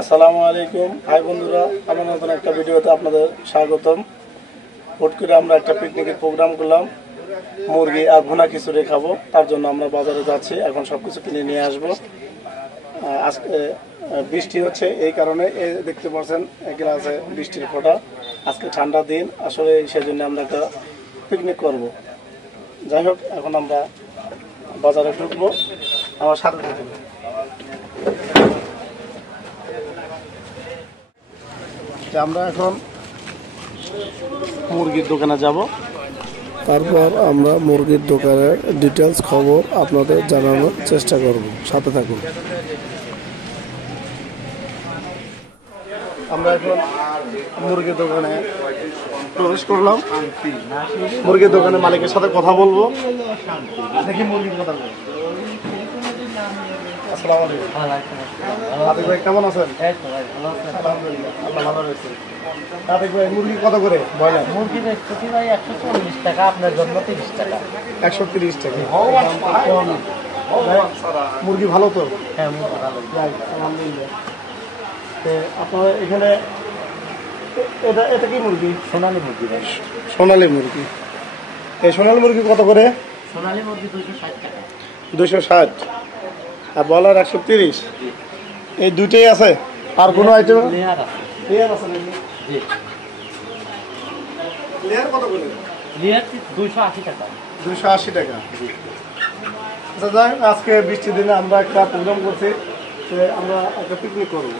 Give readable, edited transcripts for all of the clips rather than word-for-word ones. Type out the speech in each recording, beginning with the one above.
আসসালামু আলাইকুম হাই বন্ধুরা, আমার নতুন একটা ভিডিওতে আপনাদের স্বাগতম। হুট করে আমরা একটা পিকনিকের প্রোগ্রাম করলাম, মুরগি আর ভুনা খিচুড়ি খাবো। তার জন্য আমরা বাজারে যাচ্ছি, এখন সবকিছু কিনে নিয়ে আসবো। আজকে বৃষ্টি হচ্ছে, এই কারণে দেখতে পাচ্ছেন গ্লাসে বৃষ্টির ফোঁটা। আজকে ঠান্ডা দিন, আসলে সেই জন্য আমরা একটা পিকনিক করব। যাই হোক, এখন আমরা বাজারে ঢুকবো, আমার সাথে থাকবো। আমরা এখন মুরগির দোকানে যাব, তারপর আমরা মুরগির দোকানের ডিটেলস খবর আপনাদের জানানোর চেষ্টা করব, সাথে থাকুন। আমরা এখন মুরগির দোকানে প্রবেশ করলাম। মুরগির দোকানের মালিকের সাথে কথা বলবো, দেখি মুরগির কথা বলবো। আসসালামু আলাইকুম। আতিক ভাই কেমন আছেন? আলহামদুলিল্লাহ, আল্লাহ ভালো রয়েছে। আতিক ভাই, মুরগি কত করে বলেন? মুরগি দেখছি ভাই 140 টাকা, আপনার জন্য 30 টাকা। 130 টাকা। মুরগি ভালো তো? হ্যাঁ, মুরগি ভালো। আলহামদুলিল্লাহ। আপনার এখানে এটা কি মুরগি? সোনালী মুরগি ভাই। সোনালী মুরগি। এই সোনালী মুরগি কত করে? সোনালী মুরগি 260 টাকা। 260 আর বলার 130। এই দুইটাই আছে, আর কোনো আইটেম? লেয়ার আছে। লেয়ার আছে নাকি? জি। লেয়ার কত করে? লেয়ার 280 টাকা। 280 টাকা। আচ্ছা, যাই হোক, আজকে বৃষ্টির দিনে আমরা একটা প্রোগ্রাম করছি যে আমরা একটা পিকনিক করবো।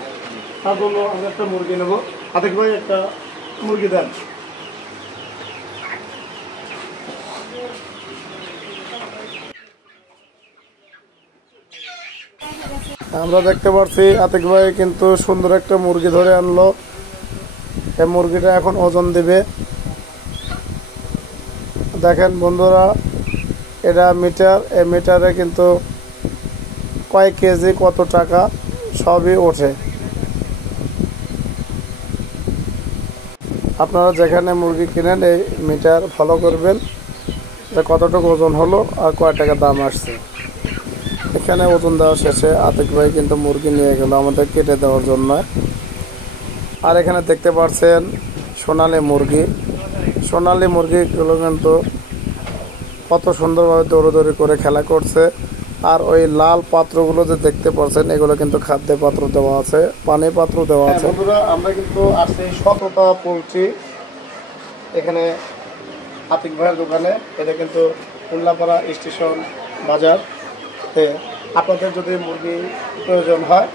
তার জন্য আমরা একটা মুরগি নেবো। আতিক ভাই, একটা মুরগি দেন। আমরা দেখতে পাচ্ছি আতিক ভাই কিন্তু সুন্দর একটা মুরগি ধরে আনলো। এই মুরগিটা এখন ওজন দিবে। দেখেন বন্ধুরা, এটা মিটার, এই মিটারে কিন্তু কয় কেজি কত টাকা সবই ওঠে। আপনারা যেখানে মুরগি কিনেন এই মিটার ফলো করবেন যে কতটুকু ওজন হলো আর কয় টাকা দাম আসছে। এখানে ওজন দেওয়া শেষে আতিক ভাই কিন্তু মুরগি নিয়ে গেল আমাদের কেটে দেওয়ার জন্য। আর এখানে দেখতে পাচ্ছেন সোনালী মুরগি। সোনালী মুরগিগুলো কিন্তু কত সুন্দরভাবে দৌড়াদৌড়ি করে খেলা করছে। আর ওই লাল পাত্রগুলো যে দেখতে পাচ্ছেন, এগুলো কিন্তু খাদ্য পাত্র দেওয়া আছে, পানি পাত্র দেওয়া আছে। বন্ধুরা, আমরা কিন্তু আসছি সততা পোল্ট্রি, এখানে আতিক ভাইয়ের দোকানে। এটা কিন্তু উল্লাপাড়া স্টেশন বাজার। আপনাদের যদি মুরগি প্রয়োজন হয়,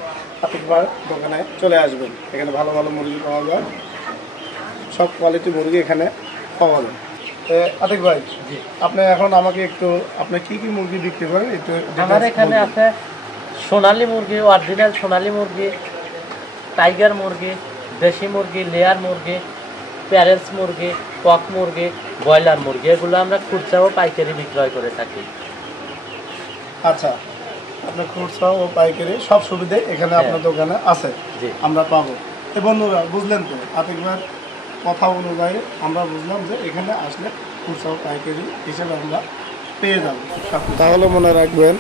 আতিক ভাইয়ের দোকানে চলে আসবেন। এখানে ভালো ভালো মুরগি পাওয়া যায়, সব কোয়ালিটি মুরগি এখানে পাওয়া যায়। আতিক ভাই, আপনি এখন আমাকে একটু, আপনি কি কি মুরগি বিক্রি করেন একটু? আমার এখানে আছে সোনালী মুরগি, অরিজিনাল সোনালী মুরগি, টাইগার মুরগি, দেশি মুরগি, লেয়ার মুরগি, প্যারেন্টস মুরগি, কক মুরগি, ব্রয়লার মুরগি। এগুলো আমরা খুচরা ও পাইকারি বিক্রয় করে থাকি। আচ্ছা, আপনার খুচরা ও পাইকারি সব সুবিধা এখানে আপনার দোকানে আছে, আমরা পাবো। এই বন্ধুরা, বুঝলেন তো, আতিক ভাইয়ের কথা অনুযায়ী আমরা বুঝলাম যে এখানে আসলে খুচরা ও পাইকারি হিসেবে আমরা পেয়ে যাব। তাহলে মনে রাখবেন,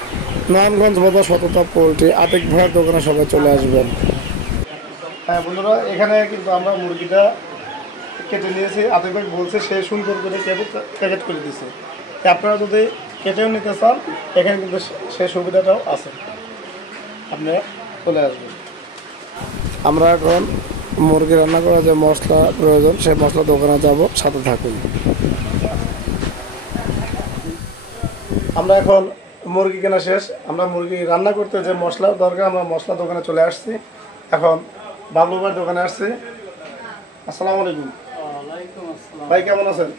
নারায়ণগঞ্জ বাজার সততা পোল্ট্রি, আতিক ভাইয়ের দোকানে সবাই চলে আসবেন। হ্যাঁ বন্ধুরা, এখানে কিন্তু আমরা মুরগিটা কেটে নিয়েছি। আতিক ভাই বলছে সে সুন্দর করে প্যাকেট করে দিচ্ছে। আপনারা যদি কেটেও নিতে চান, এখানে কিন্তু সেই সুবিধাটাও আছে, আপনারা চলে আসবেন। আমরা এখন মুরগি রান্না করার যে মশলা প্রয়োজন, সেই মশলা দোকানে যাব, সাথে থাকুন। আমরা এখন মুরগি কেনা শেষ, আমরা মুরগি রান্না করতে যে মশলা দরকার, আমরা মশলা দোকানে চলে আসছি। এখন বাবলু ভাইয়ের দোকানে আসছি। আসসালামু আলাইকুম। ভাই কেমন আছেন?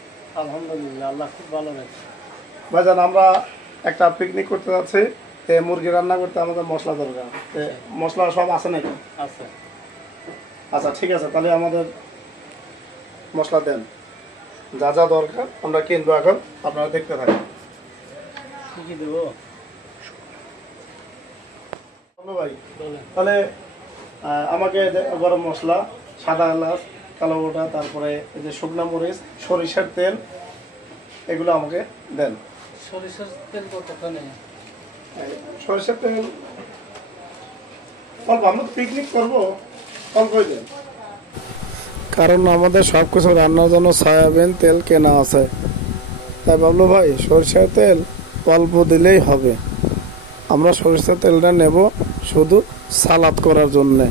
আলহামদুলিল্লাহ, আল্লাহ খুব ভালো রাখছে। ভাইজান, আমরা একটা পিকনিক করতে যাচ্ছি, মুরগি রান্না করতে আমাদের মশলা দরকার। মশলা সব আছে নাকি? আছে। আচ্ছা, ঠিক আছে, তাহলে আমাদের মশলা দেন, যা যা দরকার আমরা কিনবো। এখন আপনারা দেখতে থাকেন। কি দেবো ভাই? তাহলে আমাকে গরম মশলা, সাদা এলাচ, কালো গোটা, তারপরে এই যে শুকনো মরিচ, সরিষার তেল, এগুলো আমাকে দেন। সরিষার তেল কতটা নেই? সরিষার তেল অল্প, আমরা তো পিকনিক করবো। কারণ আমাদের সব কিছু রান্নার জন্য সয়াবিন তেল কেনা আছে, তাই বাবলু ভাই সরিষার তেল অল্প দিলেই হবে। আমরা সরিষার তেলটা নেব শুধু সালাদ করার জন্যে,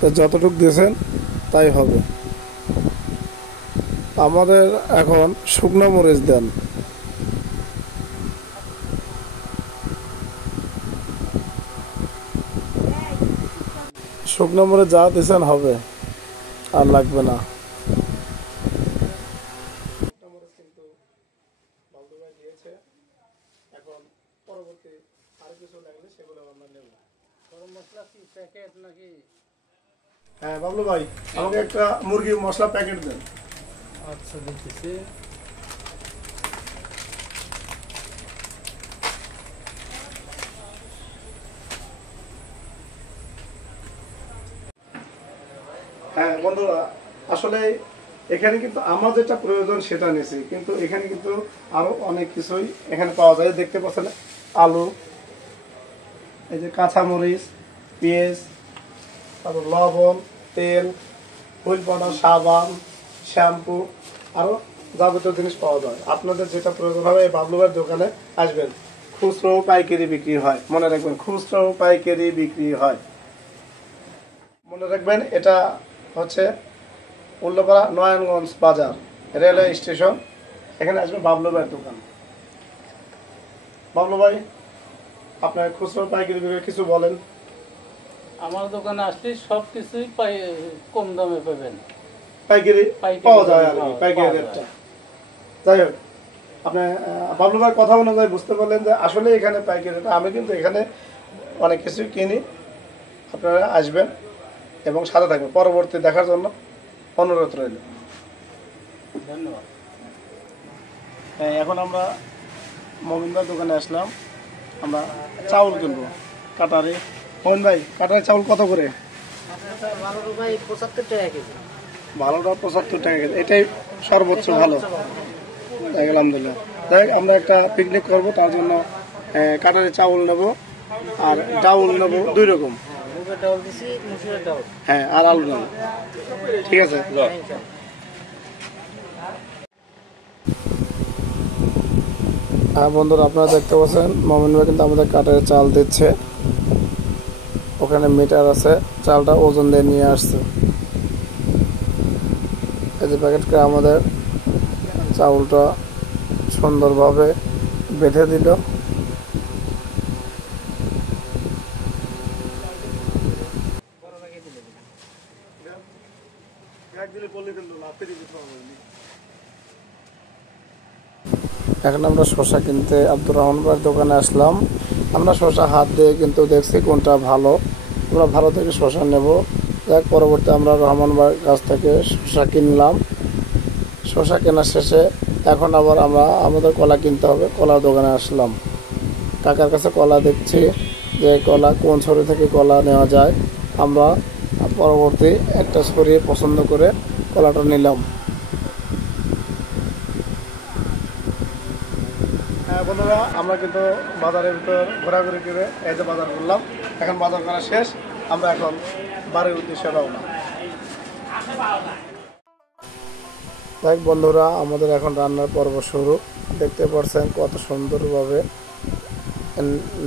তো যতটুকু দিয়েছেন তাই হবে। আমাদের এখন শুকনো মরিচ দেন। শুকনো মরিচ যা দিয়েছেন হবে, আর লাগবে না। এখন পরবর্তী আর কিছু লাগলে সেগুলো আমরা নেব। গরম মশলা কি প্যাকেট নাকি? হ্যাঁ বাবলু ভাই, আমাকে একটা মুরগি মশলা প্যাকেট দেন। আচ্ছা দিতেছি। হ্যাঁ বন্ধুরা, আসলে এখানে কিন্তু আমার যেটা প্রয়োজন সেটা নিয়েছি, কিন্তু এখানে কিন্তু আরো অনেক কিছুই এখানে পাওয়া যায়। দেখতে পাচ্ছেন আলু, এই যে কাঁচামরিচ, পেঁয়াজ, তারপর লবণ, তেল, হুইল পাউডার, সাবান, শ্যাম্পু, আরো যাবতীয় জিনিস পাওয়া যায়। আপনাদের যেটা প্রয়োজন হবে এই বাবলু ভাইয়ের দোকানে আসবেন। খুচরো পাইকারি বিক্রি হয়, মনে রাখবেন খুচরো পাইকারি বিক্রি হয়। মনে রাখবেন এটা হচ্ছে উল্লাপাড়া নয়নগঞ্জ বাজার, রেলওয়ে স্টেশন। এখানে আসবে বাবলু ভাইয়ের দোকান। বাবলু ভাই, আপনার খুচরো পাইকারি বিক্রি কিছু বলেন। আমার দোকানে আসলে সব কিছুই কম দামে পাবেন। পাইকারি পাওয়া যায় আর কি, পাইকারি রেটটা। যাই হোক, আপনি বাবলু ভাইয়ের কথা অনুযায়ী বুঝতে পারলেন যে আসলে এখানে পাইকারি রেট। আমি কিন্তু এখানে অনেক কিছুই কিনি। আপনারা আসবেন এবং সাথে থাকবেন। পরবর্তী দেখার জন্য অনুরোধ রইল। ধন্যবাদ। হ্যাঁ, এখন আমরা মমিন ভাইয়ের দোকানে আসলাম। আমরা চাউল কিনবো কাটারে। মমিন ভাই, কাটারে চাউল কত করে? ভাই 75 টাকা কেজি। ভালোটা 75 টাকা কেজি, এটাই সর্বোচ্চ ভালো। আলহামদুলিল্লাহ। যাই হোক, আমরা একটা পিকনিক করবো, তার জন্য কাটারে চাউল নেব আর ডাউল নেব 2 রকম। হ্যাঁ, আর আলু নেব। ঠিক আছে। হ্যাঁ বন্ধুরা, আপনারা দেখতে পাচ্ছেন মমিন ভাই কিন্তু আমাদের কাটারে চাল দিচ্ছে। ওখানে মিটার আছে, চালটা ওজন দিয়ে নিয়ে আসছে। এই যে প্যাকেট করে আমাদের চাউলটা সুন্দরভাবে বেঁধে দিল। এখন আমরা শসা কিনতে আব্দুর রহমান ভাইয়ের দোকানে আসলাম। আমরা শসা হাত দিয়ে কিন্তু দেখছি কোনটা ভালো, আমরা ভালো থেকে শসা নেব। যাক, পরবর্তী আমরা রহমান ভাইয়ের কাছ থেকে শসা কিনলাম। শসা কেনার শেষে এখন আবার আমরা আমাদের কলা কিনতে হবে। কলার দোকানে আসলাম। কাকার কাছে কলা দেখছি যে কলা কোন ছড়ি থেকে কলা নেওয়া যায়। আমরা পরবর্তী একটা ছড়ি পছন্দ করে কলাটা নিলাম। হ্যাঁ বন্ধুরা, আমরা কিন্তু বাজারের ভিতর ঘোরাঘুরি করে এই যে বাজার করলাম। এখন বাজার করা শেষ, আমরা এখন বাড়ির উদ্দেশ্যে রওনা। দেখ বন্ধুরা, আমাদের এখন রান্নার পর্ব শুরু। দেখতে পাচ্ছেন কত সুন্দরভাবে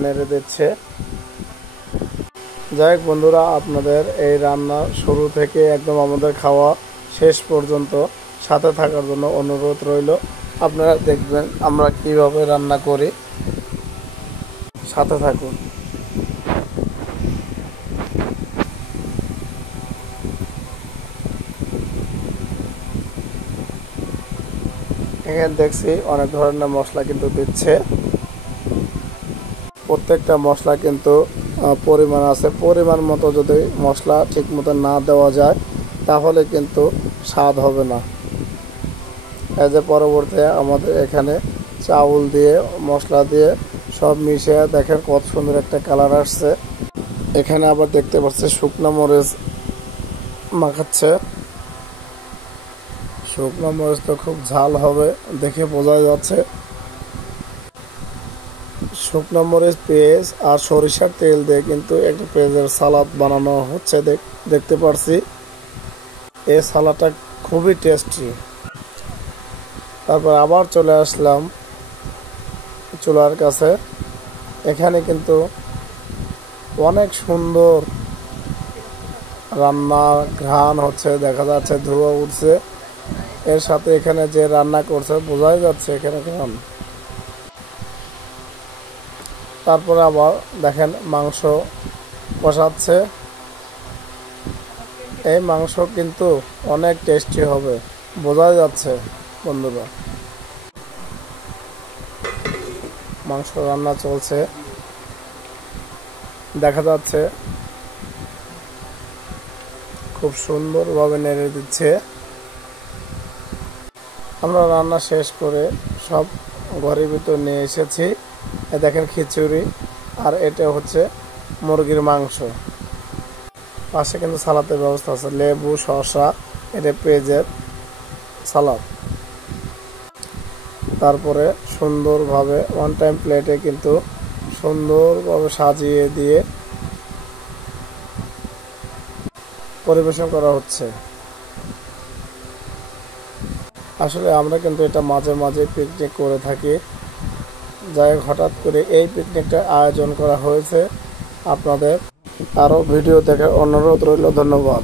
নেড়ে দিচ্ছে। যাই হোক বন্ধুরা, আপনাদের এই রান্না শুরু থেকে একদম আমাদের খাওয়া শেষ পর্যন্ত সাথে থাকার জন্য অনুরোধ রইল। আপনারা দেখবেন আমরা কিভাবে রান্না করি, সাথে থাকুন। এখানে দেখছি অনেক ধরনের মশলা কিন্তু দিচ্ছে। প্রত্যেকটা মশলা কিন্তু পরিমাণ আছে। পরিমাণ মতো যদি মশলা ঠিক মতো না দেওয়া যায় তাহলে কিন্তু স্বাদ হবে না। এই যে পরবর্তী আমাদের এখানে চাউল দিয়ে মশলা দিয়ে সব মিশিয়ে দেখেন কত সুন্দর একটা কালার আসছে। এখানে আবার দেখতে পাচ্ছি শুকনো মরিচ মাখাচ্ছে। শুকনো মরিচ তো খুব ঝাল হবে দেখে বোঝা যাচ্ছে। শুকনো মরিচ, পেঁয়াজ আর সরিষার তেল দিয়ে কিন্তু একটা পেঁয়াজের সালাদ বানানো হচ্ছে দেখতে পারছি। এই সালাদটা খুবই টেস্টি। তারপর আবার চলে আসলাম চুলার কাছে। এখানে কিন্তু অনেক সুন্দর রান্নার ঘ্রাণ হচ্ছে, দেখা যাচ্ছে ধোঁয়া উঠছে। এর সাথে এখানে যে রান্না করছে বোঝাই যাচ্ছে এখানে ঘ্রাণ। তারপরে আবার দেখেন মাংস কষাচ্ছে। এই মাংস কিন্তু অনেক টেস্টি হবে, বোঝা যাচ্ছে বন্ধুরা। মাংস রান্না চলছে, দেখা যাচ্ছে খুব সুন্দরভাবে নেড়ে দিচ্ছে। আমরা রান্না শেষ করে সব ঘরের ভিতর নিয়ে এসেছি। দেখেন খিচুড়ি, আর এটা হচ্ছে মুরগির মাংস। পাশে কিন্তু সালাদের ব্যবস্থা আছে, লেবু, শসা, এটা পেঁয়াজের সালাদ। তারপরে সুন্দরভাবে ওয়ান টাইম প্লেটে কিন্তু সুন্দরভাবে সাজিয়ে দিয়ে পরিবেশন করা হচ্ছে। আসলে আমরা কিন্তু এটা মাঝে মাঝে পিকনিক করে থাকি। যাই হঠাৎ করে এই পিকনিকটা আয়োজন করা হয়েছে। আপনাদের আরও ভিডিও দেখার অনুরোধ রইল। ধন্যবাদ।